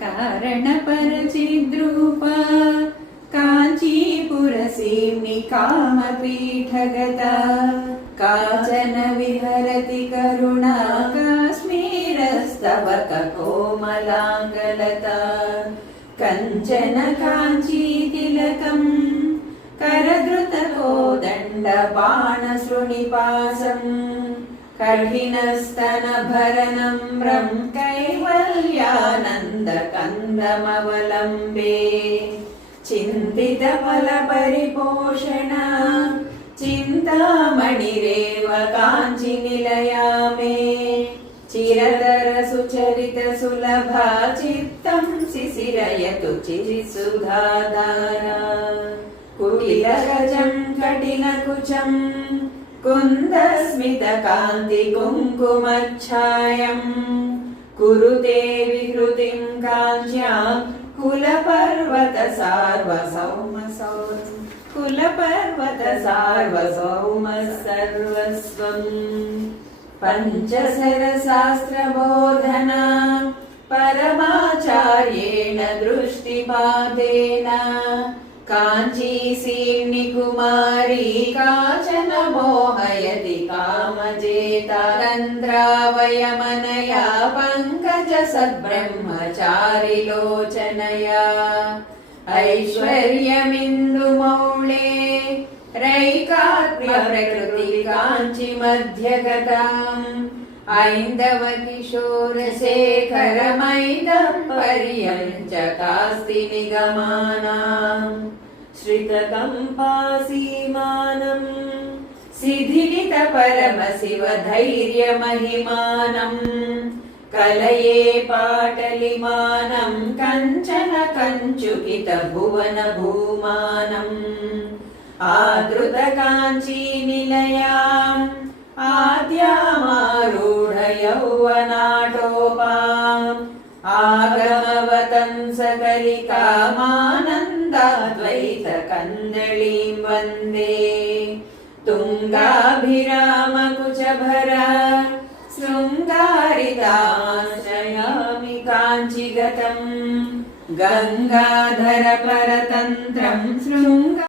कारणपरचिद्रूपा काञ्चीपुरसीम्नि कामपीठगता काचन विहरति करुणा काश्मीरस्तव कोमलाङ्गलता कञ्चन काञ्चीतिलकम् करधृतकोदण्डबाणशृणिपाशम् कठिनस्तनभरनम्रं कैवल्यानन्दकन्दमवलम्बे चिन्तितफलपरिपोषण चिन्तामणिरेव काञ्चिनिलया मे चिरतरसुचरितसुलभा चित्तं शिशिरयतु चिरिसुधाधारा कुटिलगजं कठिनकुचं कुन्दस्मितकान्तिकुङ्कुमच्छायं कुरुते विहृतिं काञ्च्यां कुलपर्वतसार्वभौमः सर्वस्वम् पञ्चशरशास्त्रबोधना परमाचार्येण दृष्टिपातेन काञ्चीसीम्नि कुमारी काचन मोहयति कामजेता तन्त्रावयमनया पङ्कजसद्ब्रह्मचारिलोचनया ऐश्वर्यमिन्दुमौळे रैकाग्र्यप्रकृति काञ्चिमध्यगताम् ऐन्दवकिशोरशेखरमैदपर्यञ्च कास्ति निगमानाम् श्रितकम्पासीमानम् शिथिलितपरमशिवधैर्यमहिमानम् कलये पाटलिमानम् कञ्चन कञ्चुकितभुवनभूमानम् आदृतकाञ्चीनिलयाम् आद्यामारूढयौवनाटोपाम् आगमवतंसकलिकामानन्दाद्वैतकन्दलीं वन्दे तुङ्गाभिरामकुचभरा शृङ्गारिताश्रयामि काञ्चिगतम् गङ्गाधरपरतन्त्रं शृङ्गार